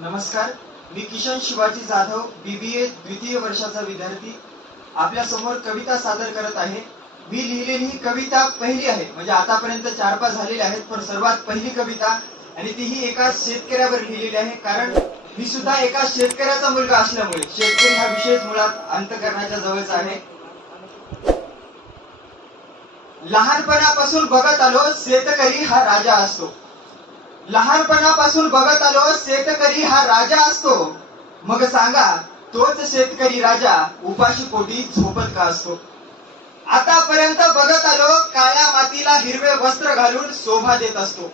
नमस्कार मी किशन शिवाजी जाधव बीबीए द्वितीय वर्षाचा विद्यार्थी. आपल्यासमोर कविता सादर करत आहे. मी लिहिलेली ही कविता पहिली आहे. म्हणजे आतापर्यंत चार पाच झालेली आहेत पण सर्वात पहिली कविता आणि तीही एका शेतकऱ्यावर लिहिलेली आहे. कारण मी सुद्धा एका शेतकऱ्याचा मुलगा असल्यामुळे शेतकरी हा विषय मुळात अंतकरणाच्या जवळचा आहे. लहानपणापासून बघत आलो शेतकरी हा राजा असतो. लहानपणापासून बघत आलो शेतकरी हा राजा असतो. मग सांगा तोच शेतकरी राजा उपाशी पोटी झोपत का असतो? आतापर्यंत बघत आलो काळ्या मातीला हिरवे वस्त्र घालून शोभा देत असतो.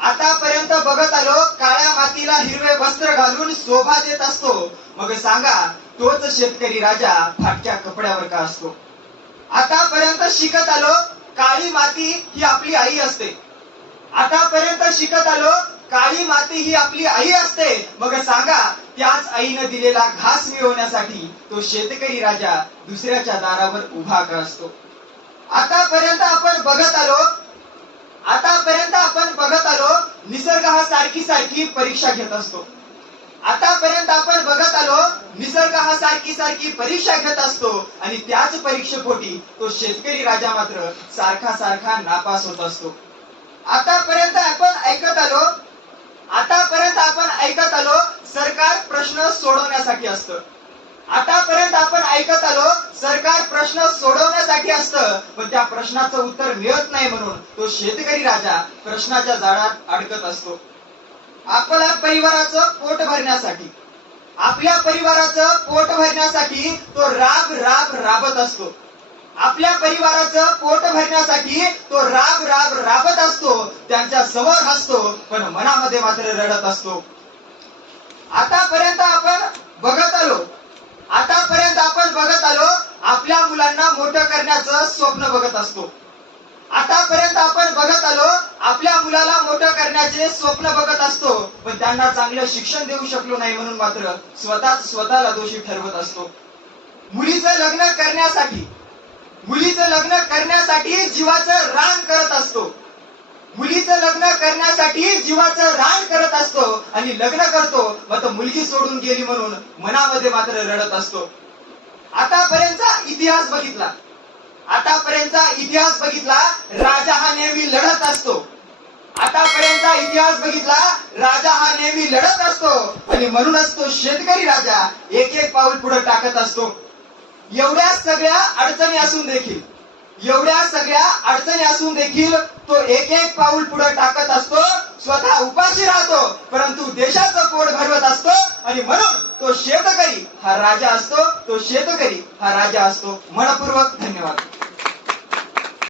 आतापर्यंत बघत आलो काळ्या मातीला हिरवे वस्त्र घालून शोभा देत असतो. मग सांगा तोच शेतकरी राजा फाटक्या कपड्यावर का असतो? आतापर्यंत शिकत आलो काळी माती ही आपली आई असते. आतापर्यंत शिकत आलो काळी माती ही आपली आई असते. मग सांगा त्याच आईनं दिलेला घास मिळवण्यासाठी तो शेतकरी राजा दुसऱ्याच्या दारावर उभा असतो? आतापर्यंत आपण बघत आलो आतापर्यंत आपण बघत आलो निसर्ग हा सारखी सारखी परीक्षा घेत असतो. आतापर्यंत आपण बघत आलो निसर्ग हा सारखी सारखी परीक्षा घेत असतो आणि त्याच परीक्षेपोटी तो शेतकरी राजा मात्र सारखा सारखा नापास होत असतो. आतापर्यंत आपण ऐकत आलो आतापर्यंत आपण ऐकत आलो सरकार प्रश्न सोडवण्यासाठी असतं. आतापर्यंत आपण ऐकत आलो सरकार प्रश्न सोडवण्यासाठी असतं पण त्या प्रश्नाचं उत्तर मिळत नाही म्हणून तो शेतकरी राजा प्रश्नाच्या जाळात अडकत असतो. आपल्या परिवाराचं पोट भरण्यासाठी आपल्या परिवाराचं पोट भरण्यासाठी तो राब राब राबत असतो. आपल्या परिवाराचं पोट भरण्यासाठी तो राब राब राबत असतो त्यांच्यासमोर हसतो पण मनामध्ये मात्र रडत असतो. आतापर्यंत आपण बघत आलो. आतापर्यंत आपण बघत आलो आपल्या मुलांना मोठं करण्याचं स्वप्न बघत असतो. आतापर्यंत आपण बघत आलो आपल्या मुलाला मोठं करण्याचे स्वप्न बघत असतो पण त्यांना चांगलं शिक्षण देऊ शकलो नाही म्हणून मात्र स्वतःच स्वतःला दोषी ठरवत असतो. मुलीचं लग्न करण्यासाठी लग्न करण्यासाठी जीवाचं रान करत असतो. मुलीचं लग्न करण्यासाठी जीवाचं रान करत असतो आणि लग्न करतो मग मुलगी सोडून गेली म्हणून मनामध्ये मात्र रडत असतो. आतापर्यंतचा इतिहास बघितला. आतापर्यंतचा इतिहास बघितला राजा हा नेहमी लढत असतो. आतापर्यंतचा इतिहास बघितला राजा हा नेहमी लढत असतो आणि म्हणूनच तो शेतकरी राजा एक एक पाऊल पुढे टाकत असतो. एवढ्या सगळ्या अडचणी असून देखील एवढ्या सगळ्या अडचणी असून देखील तो एक एक पाऊल पुढे टाकत असतो स्वतः उपाशी राहतो परंतु देशाचं पोट भरवत असतो आणि म्हणून तो शेतकरी हा राजा असतो तो शेतकरी हा राजा असतो. मनपूर्वक धन्यवाद.